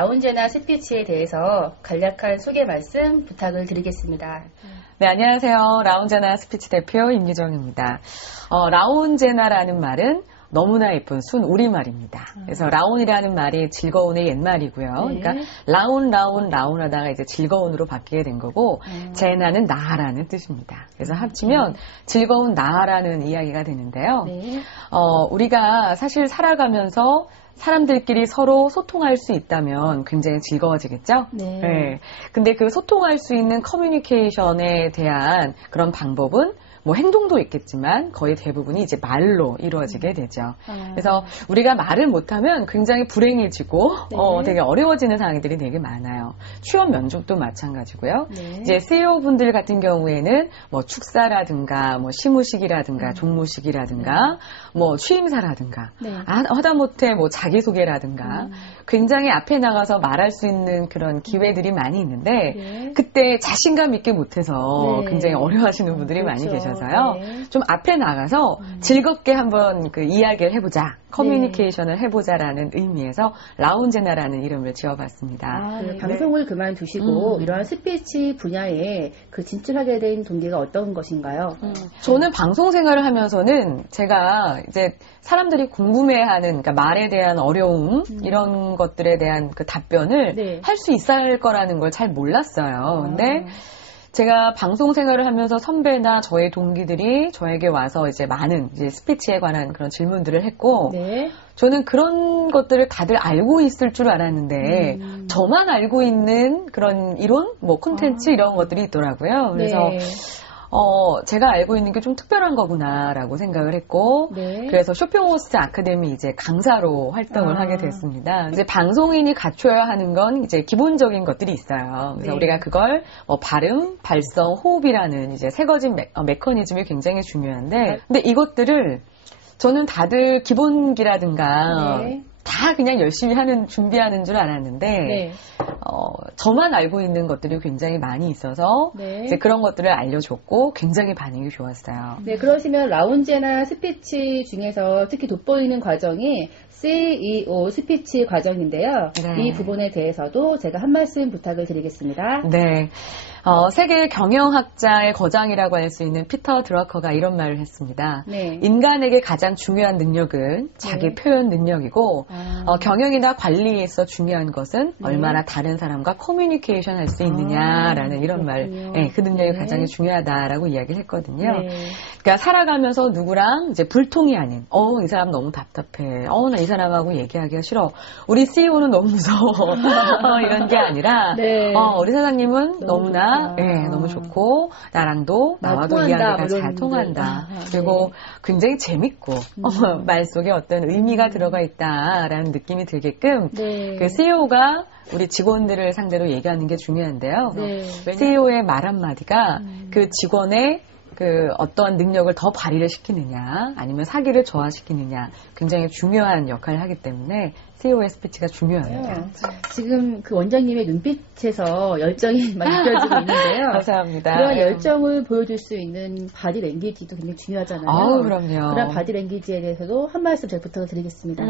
라운제나 스피치에 대해서 간략한 소개 말씀 부탁을 드리겠습니다. 네, 안녕하세요. 라운제나 스피치 대표 임유정입니다. 라운제나라는 말은 너무나 예쁜 순 우리말입니다. 그래서 라운이라는 말이 즐거운의 옛말이고요. 네. 그러니까 라운 하다가 이제 즐거운으로 바뀌게 된 거고, 제나는 나라는 뜻입니다. 그래서 합치면 즐거운 나라는 이야기가 되는데요. 네. 우리가 사실 살아가면서 사람들끼리 서로 소통할 수 있다면 굉장히 즐거워지겠죠? 네. 네. 근데 그 소통할 수 있는 커뮤니케이션에 대한 그런 방법은 뭐 행동도 있겠지만 거의 대부분이 이제 말로 이루어지게 되죠. 그래서 우리가 말을 못하면 굉장히 불행해지고 네. 되게 어려워지는 상황들이 되게 많아요. 취업 면접도 마찬가지고요. 네. 이제 CEO 분들 같은 경우에는 뭐 축사라든가 뭐 시무식이라든가 종무식이라든가 뭐 취임사라든가 네. 하다못해 뭐 자기소개라든가 굉장히 앞에 나가서 말할 수 있는 그런 기회들이 많이 있는데 네. 그때 자신감 있게 못해서 네. 굉장히 어려워하시는 분들이 많이 그렇죠. 계셔서요. 네. 좀 앞에 나가서 즐겁게 한번 그 이야기를 해보자, 커뮤니케이션을 해보자라는 의미에서 라운제나라는 이름을 지어봤습니다. 그 방송을 그만두시고 이러한 스피치 분야에 그 진출하게 된 동기가 어떤 것인가요? 저는 방송 생활을 하면서는 제가 이제 사람들이 궁금해하는 그러니까 말에 대한 어려움 이런 것들에 대한 그 답변을 네. 할 수 있을 거라는 걸 잘 몰랐어요. 근데 제가 방송 생활을 하면서 선배나 저의 동기들이 저에게 와서 이제 많은 이제 스피치에 관한 그런 질문들을 했고, 네. 저는 그런 것들을 다들 알고 있을 줄 알았는데, 저만 알고 있는 그런 이론, 뭐 콘텐츠 이런 것들이 있더라고요. 그래서 네. 제가 알고 있는 게 좀 특별한 거구나라고 생각을 했고, 네. 그래서 쇼핑호스트 아카데미 이제 강사로 활동을 하게 됐습니다. 이제 방송인이 갖춰야 하는 건 이제 기본적인 것들이 있어요. 그래서 네. 우리가 그걸 발음, 발성, 호흡이라는 이제 세 가지 메커니즘이 굉장히 중요한데, 근데 이것들을 저는 다들 기본기라든가 네. 다 그냥 열심히 준비하는 줄 알았는데, 네. 저만 알고 있는 것들이 굉장히 많이 있어서, 네. 이제 그런 것들을 알려줬고, 굉장히 반응이 좋았어요. 네, 그러시면 라운제나 스피치 중에서 특히 돋보이는 과정이 CEO 스피치 과정인데요. 네. 이 부분에 대해서도 제가 한 말씀 부탁을 드리겠습니다. 네. 세계 경영학자의 거장이라고 할 수 있는 피터 드러커가 이런 말을 했습니다. 네. 인간에게 가장 중요한 능력은 자기 네. 표현 능력이고, 경영이나 관리에서 중요한 것은 네. 얼마나 다른 사람과 커뮤니케이션 할 수 있느냐라는 이런 말, 그렇군요. 네, 그 능력이 네. 가장 중요하다라고 이야기를 했거든요. 네. 그러니까 살아가면서 누구랑 이제 불통이 아닌, 이 사람 너무 답답해. 나 이 사람하고 얘기하기가 싫어. 우리 CEO는 너무 무서워. 이런 게 아니라, 네. 우리 사장님은 너무나, 좋다. 너무 좋고, 나와도 통한다, 이야기가 뭐 잘 이런 통한다. 분들. 그리고 굉장히 재밌고, 말 속에 어떤 의미가 들어가 있다라는 느낌이 들게끔, 네. 그 CEO가 우리 직원들을 상대로 얘기하는 게 중요한데요. 네. CEO의 말 한마디가 그 직원의 그 어떠한 능력을 더 발휘를 시키느냐, 아니면 사기를 저하시키느냐, 굉장히 중요한 역할을 하기 때문에 CEO의 스피치가 중요합니다. 지금 그 원장님의 눈빛에서 열정이 많이 느껴지고 있는데요. 감사합니다. 그런 열정을 보여줄 수 있는 바디 랭귀지도 굉장히 중요하잖아요. 그럼요. 그런 바디 랭귀지에 대해서도 한 말씀 제가 부탁을 드리겠습니다.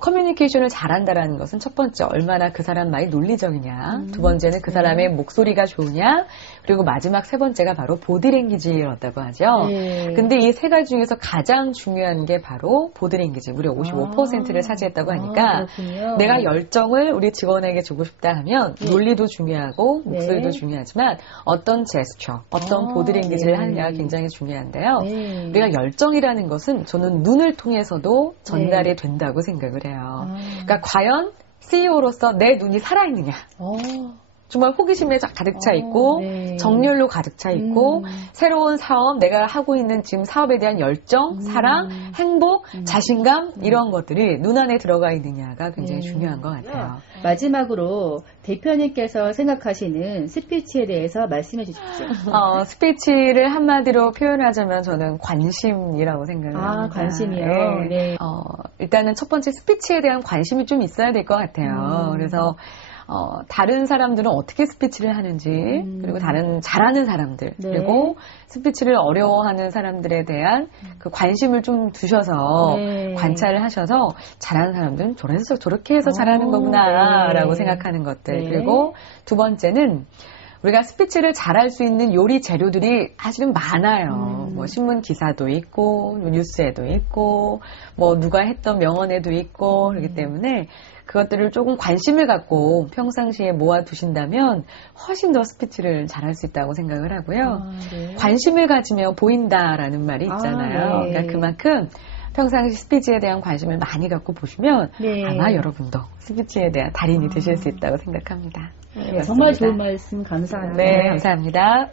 커뮤니케이션을 잘한다라는 것은 첫 번째, 얼마나 그 사람 말이 논리적이냐. 두 번째는 그 사람의 목소리가 좋으냐. 그리고 마지막 세 번째가 바로 보디랭귀지였다고 하죠. 네. 근데 이 세 가지 중에서 가장 중요한 게 바로 보디랭귀지. 무려 55%를 차지했다고 하니까 그렇군요. 내가 열정을 우리 직원에게 주고 싶다 하면 논리도 중요하고 목소리도 중요하지만 어떤 제스처, 어떤 보디랭귀지를 하느냐가 굉장히 중요한데요. 네. 우리가 열정이라는 것은 저는 눈을 통해서도 전달이 된다고 생각을 해요. 그러니까 과연 CEO로서 내 눈이 살아있느냐. 정말 호기심에 가득 차 있고 네. 정열로 가득 차 있고 새로운 사업, 내가 하고 있는 지금 사업에 대한 열정, 사랑, 행복, 자신감 이런 것들이 눈 안에 들어가 있느냐가 굉장히 중요한 것 같아요. 마지막으로 대표님께서 생각하시는 스피치에 대해서 말씀해 주십시오. 스피치를 한마디로 표현하자면 저는 관심이라고 생각을 합니다. 관심이요? 네. 네. 일단은 첫 번째 스피치에 대한 관심이 좀 있어야 될 것 같아요. 그래서 다른 사람들은 어떻게 스피치를 하는지, 그리고 다른 잘하는 사람들, 네. 그리고 스피치를 어려워하는 사람들에 대한 그 관심을 좀 두셔서 네. 관찰을 하셔서 잘하는 사람들은 저렇게 해서 잘하는 거구나라고 네. 생각하는 것들. 네. 그리고 두 번째는 우리가 스피치를 잘할 수 있는 요리 재료들이 사실은 많아요. 뭐 신문 기사도 있고 뉴스에도 있고 뭐 누가 했던 명언에도 있고 그렇기 때문에 그것들을 조금 관심을 갖고 평상시에 모아두신다면 훨씬 더 스피치를 잘할 수 있다고 생각을 하고요. 네. 관심을 가지면 보인다라는 말이 있잖아요. 네. 그러니까 그만큼 평상시 스피치에 대한 관심을 많이 갖고 보시면 네. 아마 여러분도 스피치에 대한 달인이 되실 수 있다고 생각합니다. 네, 정말 좋은 말씀 감사합니다. 네, 감사합니다.